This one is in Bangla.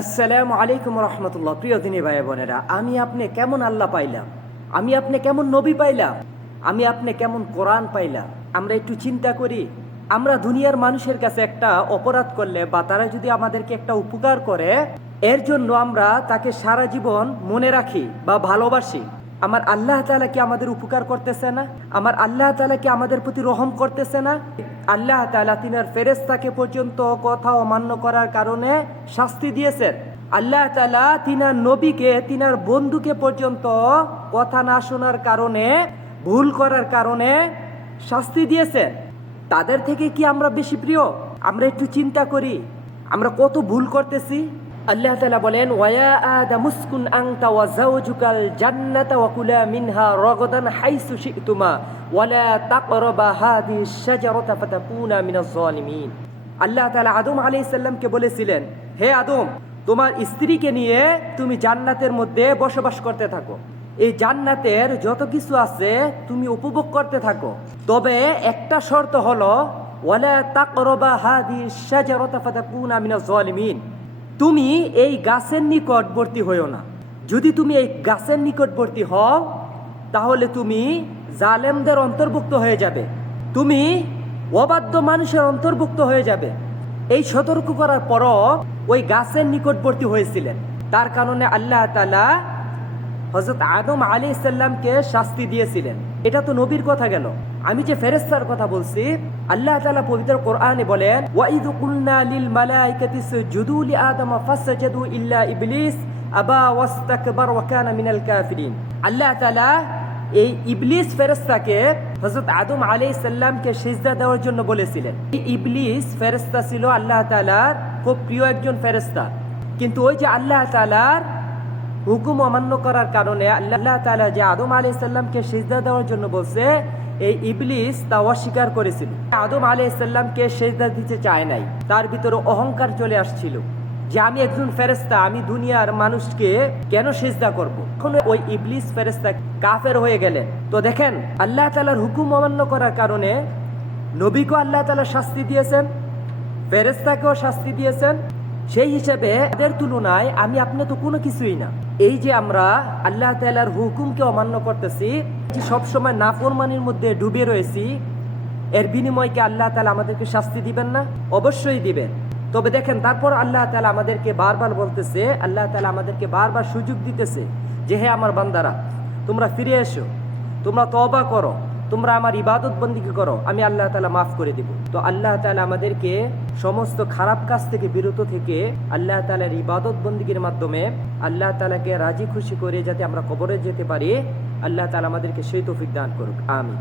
আসসালামু আলাইকুম রহমতুল্লাহ। প্রিয় দিনী ভাই বোনেরা, আমি আপনি কেমন আল্লাহ পাইলাম, আমি আপনি কেমন নবী পাইলাম, আমি আপনি কেমন কোরআন পাইলাম। আমরা একটু চিন্তা করি, আমরা দুনিয়ার মানুষের কাছে একটা অপরাধ করলে বা তারা যদি আমাদেরকে একটা উপকার করে, এর জন্য আমরা তাকে সারা জীবন মনে রাখি বা ভালোবাসি। আমার আল্লাহ তাআলা কি আমাদের উপকার করতেছে না? আমার আল্লাহ তাআলা কি আমাদের প্রতি রহম করতেছে না? আল্লাহ তাআলা তিনার ফেরেশতাকে পর্যন্ত কথা অমান্য করার কারণে শাস্তি দিয়েছেন। আল্লাহ তাআলা তিনার নবীকে, তিনার বন্ধুকে পর্যন্ত কথা না শোনার কারণে, ভুল করার কারণে শাস্তি দিয়েছেন। তাদের থেকে কি আমরা বেশি প্রিয়? আমরা একটু চিন্তা করি, আমরা কত ভুল করতেছি। আল্লাহ তাআলা বলেন, ওয়া আদামুসকুন আনতা ওয়া যাওজুকাল জান্নাতা ওয়া কুলা মিনহা রাগাদান হাইসু শি'তুমা ওয়ালা তাকরাবা হাদিস শাজারাতা ফাতাকুনা মিনাজ জালিমিন। আল্লাহ তাআলা আদম আলাইহিস সালামকে বলেছিলেন, হে আদম, তোমার স্ত্রীকে নিয়ে তুমি জান্নাতের মধ্যে বসবাস করতে থাকো, এই জান্নাতের যত কিছু আছে তুমি উপভোগ করতে থাকো, তবে একটা শর্ত হলো ওয়ালা তাকরাবা হাদিস শাজারাতা ফাতাকুনা মিনাজ জালিমিন। তুমি এই গাছের নিকটবর্তী হইও না। যদি তুমি এই গাছের নিকটবর্তী হও, তাহলে তুমি জালেমদের অন্তর্ভুক্ত হয়ে যাবে, তুমি অবাধ্য মানুষের অন্তর্ভুক্ত হয়ে যাবে। এই সতর্ক করার পরও ওই গাছের নিকটবর্তী হয়েছিলেন। তার কারণে আল্লাহ তাআলা হযরত আদম আলাইহিস সালামকে শাস্তি দিয়েছিলেন। এটা তো নবীর কথা গেল। আমি যে ফেরেশতার কথা বলছি, আল্লাহ তাআলা পবিত্র কোরআনে বলেন, ওয়া ইয কুলনা লিল মালাইকাতি ইসজুদু লি আদম ফাসজাদু ইল্লা ইবলিস আবা ওয়াস্তাকবার ওয়া কানা মিনাল কাফিরিন। আল্লাহ তাআলা এই ইবলিস ফেরেশতাকে হযরত আদম আলাইহিস সালামকে সিজদা দেওয়ার জন্য বলেছিলেন। এই ইবলিস ফেরেশতা ছিল আল্লাহ তাআলার খুব প্রিয় একজন ফেরেশতা, কিন্তু ওই যে আল্লাহ তাআলার হুকুম অমান্য করার কারণে আল্লাহ তাআলা যে আদম আলাইহিস সালামকে সিজদা দেওয়ার জন্য বলছে, এই ইবলিস তা অস্বীকার করেছিল। আদম আলাইহিস সালামকে সিজদা দিতে চায় নাই। তার ভিতরে অহংকার চলে আসছিল যে আমি একজন ফেরেশতা, আমি দুনিয়ার মানুষকে কেন সিজদা করব। এখন ওই ইবলিস ফেরেশতা কাফের হয়ে গেলেন। তো দেখেন, আল্লাহ তাআলার হুকুম অমান্য করার কারণে নবীকে আল্লাহ তাআলা শাস্তি দিয়েছেন, ফেরেশতাকেও শাস্তি দিয়েছেন। সেই হিসেবে এদের তুলনায় আমি আপনি তো কোনো কিছুই না। এই যে আমরা আল্লাহ তাআলার হুকুমকে অমান্য করতেছি, সবসময় নাফরমানির মধ্যে ডুবে রয়েছি, এর বিনিময়ে কি আল্লাহ তাআলা আমাদেরকে শাস্তি দিবেন না? অবশ্যই দিবেন। তবে দেখেন, তারপর আল্লাহ তাআলা আমাদেরকে বারবার বলতেছে, আল্লাহ তাআলা আমাদেরকে বারবার সুযোগ দিতেছে যে হে আমার বান্দারা, তোমরা ফিরে এসো, তোমরা তওবা করো, তোমরা আমার ইবাদত বন্দেগী করো, আমি আল্লাহ তাআলা মাফ করে দেব। তো আল্লাহ তাআলা আমাদেরকে সমস্ত খারাপ কাজ থেকে বিরত থেকে আল্লাহ তাআলার ইবাদত বন্দেগীর মাধ্যমে আল্লাহ তাআলাকে রাজি খুশি করে যাতে আমরা কবরে যেতে পারি, আল্লাহ তাআলা আমাদেরকে সেই তৌফিক দান করুক। আমিন।